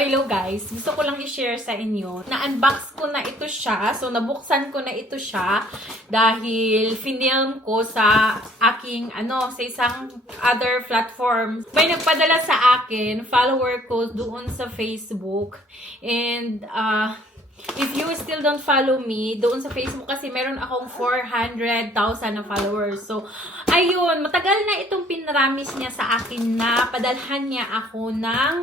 hello guys. Gusto ko lang i-share sa inyo. Na-unbox ko na ito siya. So, nabuksan ko na ito siya dahil finilm ko sa aking, ano, sa isang other platform. May nagpadala sa akin, follower ko doon sa Facebook. And, uh, If you still don't follow me, doon sa Facebook kasi meron akong 400,000 na followers. So, ayun, matagal na itong pinramis niya sa akin na padalhan niya ako ng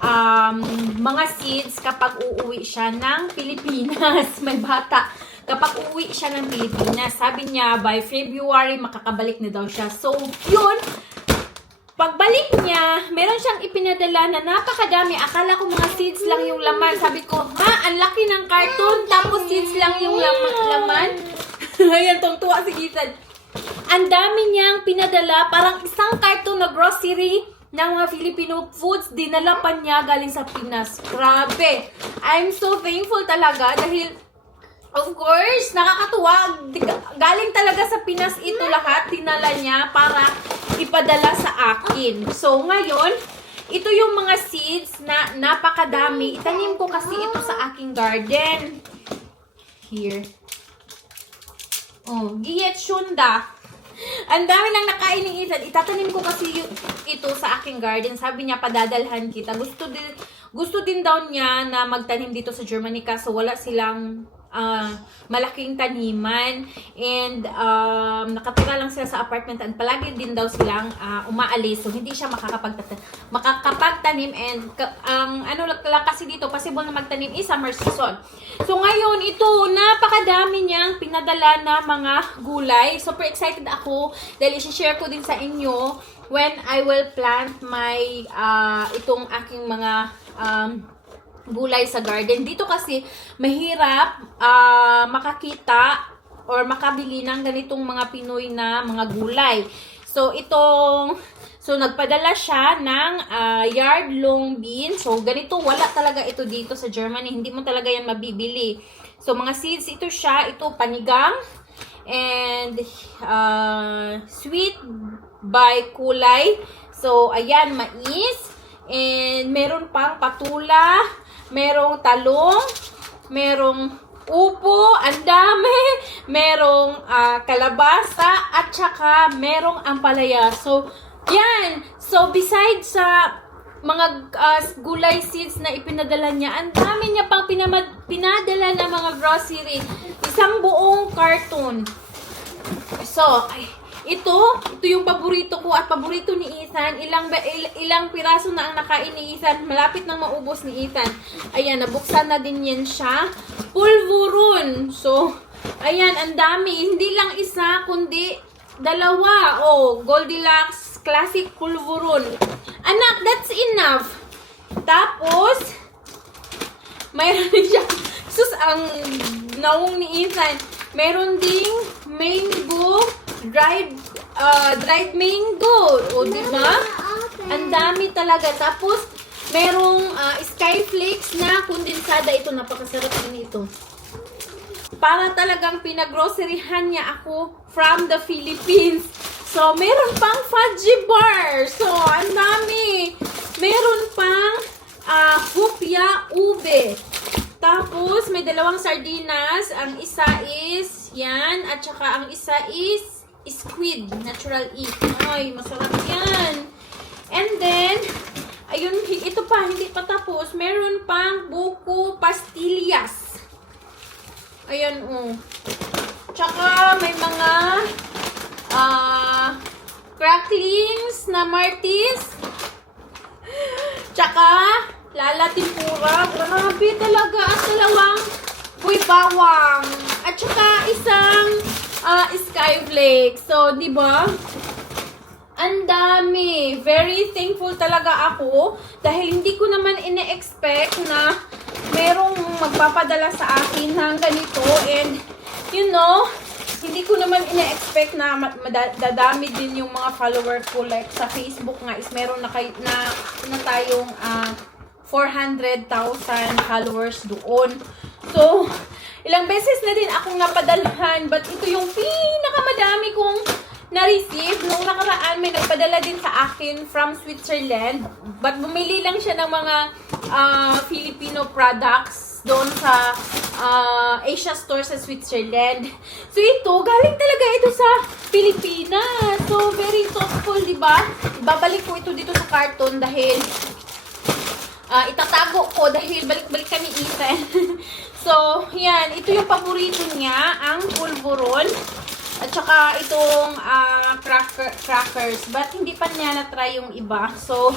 um, mga seeds kapag uuwi siya ng Pilipinas. May bata. Kapag uuwi siya ng Pilipinas, sabi niya by February makakabalik na daw siya. So, yun, Pagbalik niya, ipinadala na napakadami. Akala ko mga seeds lang yung laman. Sabi ko, ha, ang laki ng carton, tapos seeds lang yung laman. laman. Ayan, tungtuwa si Ethan. Ang dami niyang pinadala, parang isang carton na grocery ng mga Filipino foods, dinala pa niya galing sa Pinas. Grabe. I'm so thankful talaga dahil Of course, nakakatuwa. Galing talaga sa Pinas ito lahat. Tinala niya para ipadala sa akin. So, ngayon, ito yung mga seeds na napakadami. Itanim ko kasi ito sa aking garden. Here. Oh, Giyet Shunda. Ang dami lang nakain ni Ethan. Itatanim ko kasi yu- ito sa aking garden. Sabi niya, padadalhan kita. Gusto din, gusto din daw niya na magtanim dito sa Germany kaso wala silang ah, malaking taniman. And um, nakatira lang sila sa apartment at palagi din daw silang ah, umaalis. So hindi siya makakapagtanim, and ang ano lang kasi dito possible na magtanim is summer season. So ngayon ito napakadami niyang pinadala na mga gulay. Super excited ako dahil i-share ko din sa inyo when I will plant my ah, itong aking mga um, gulay sa garden. Dito kasi mahirap ah, makakita or makabili ng ganitong mga Pinoy na mga gulay. So itong so nagpadala siya ng ah, yard long bean. So ganito wala talaga ito dito sa Germany. Hindi mo talaga yan mabibili. So mga seeds ito siya, ito panigang and ah, sweet by kulay. So ayan mais and meron pang patula, merong talong, merong upo, ang dami, merong ah, kalabasa, at saka merong ampalaya. So, yan. So, besides sa mga ah, gulay seeds na ipinadala niya, ang dami niya pang pinamad, pinadala ng mga grocery. Isang buong carton. So, ay, ito, ito yung paborito ko at paborito ni Ethan. Ilang ilang piraso na ang nakain ni Ethan. Malapit nang maubos ni Ethan. Ayan, nabuksan na din yan siya. Pulvurun. So, ayan, ang dami. Hindi lang isa, kundi dalawa. Oh, Goldilocks Classic Pulvurun. Anak, that's enough. Tapos, mayroon din siya. Sus, ang naong ni Ethan. Meron ding mango, dried, uh, dried mango. O, di ba? Ang dami talaga. Tapos, merong uh, skyflakes na kondensada. Ito, napakasarap din ito. Para talagang pinagroceryhan niya ako from the Philippines. So, meron pang fudgy bar. So, ang dami. Meron pang ah hupya ube. Tapos, may dalawang sardinas. Ang isa is, yan. At saka, ang isa is squid. Natural eat. Ay, masarap yan. And then, ayun, ito pa, hindi pa tapos. Meron pang buko pastillas. Ayan, oh. Tsaka, may mga ah cracklings na martis. Tsaka, lala tempura. Grabe talaga. At dalawang huy bawang. At tsaka, isang ah skyflake. So, di ba? Ang dami. Very thankful talaga ako dahil hindi ko naman ine-expect na merong magpapadala sa akin ng ganito and you know, hindi ko naman ine-expect na dadami din yung mga follower ko like sa Facebook nga is meron na kay na, na tayong ah, 400,000 followers doon. So, ilang beses na din akong napadalhan but ito yung pinakamadami kong na-receive. Nung nakaraan, may nagpadala din sa akin from Switzerland. But bumili lang siya ng mga ah, Filipino products doon sa ah, Asia store sa Switzerland. So ito, galing talaga ito sa Pilipinas. So very thoughtful, di ba? Babalik ko ito dito sa carton dahil Ah, itatago ko dahil balik-balik kami Ethan. so, yan. Ito yung paborito niya, ang pulburon. At saka itong ah, cracker, crackers. But hindi pa niya na-try yung iba. So,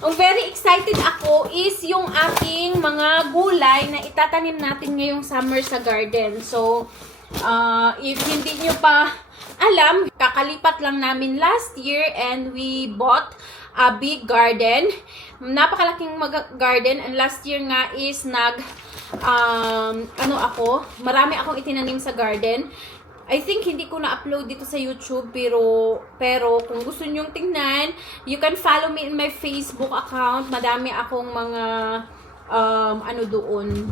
ang very excited ako is yung aking mga gulay na itatanim natin ngayong summer sa garden. So, ah, if hindi nyo pa alam, kakalipat lang namin last year and we bought a big garden. Napakalaking garden and last year nga is nag um, ano ako, marami akong itinanim sa garden. I think hindi ko na-upload dito sa YouTube pero pero kung gusto niyo tingnan, you can follow me in my Facebook account. Madami akong mga um, ano doon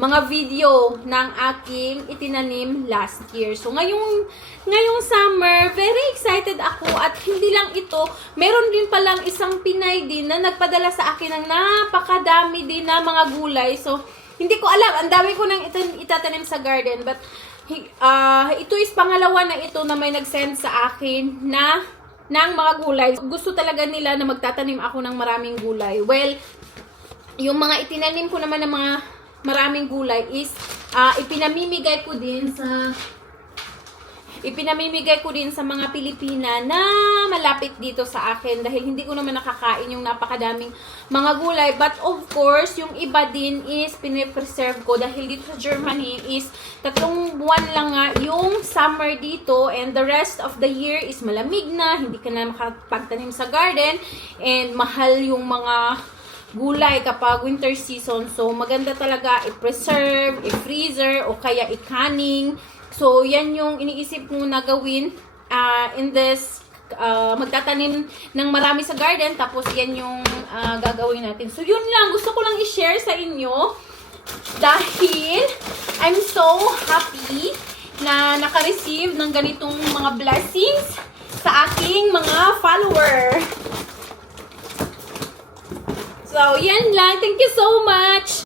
mga video ng aking itinanim last year. So, ngayong, ngayong summer, very excited ako at hindi lang ito, meron din palang isang Pinay din na nagpadala sa akin ng napakadami din na mga gulay. So, hindi ko alam, ang dami ko nang itatanim sa garden, but ah, ito is pangalawa na ito na may nag-send sa akin na ng mga gulay. Gusto talaga nila na magtatanim ako ng maraming gulay. Well, yung mga itinanim ko naman ng mga maraming gulay is ah, ipinamimigay ko din sa ipinamimigay ko din sa mga Pilipina na malapit dito sa akin dahil hindi ko naman nakakain yung napakadaming mga gulay. But of course, yung iba din is pinipreserve ko dahil dito sa Germany is tatlong buwan lang nga yung summer dito and the rest of the year is malamig na, hindi ka na makapagtanim sa garden and mahal yung mga gulay kapag winter season. So, maganda talaga i-preserve, i-freezer, o kaya i-canning. So, yan yung iniisip ko na gawin ah, in this ah, magtatanim ng marami sa garden. Tapos, yan yung ah, gagawin natin. So, yun lang. Gusto ko lang i-share sa inyo dahil I'm so happy na naka-receive ng ganitong mga blessings sa aking mga follower. So, yan lang. Thank you so much.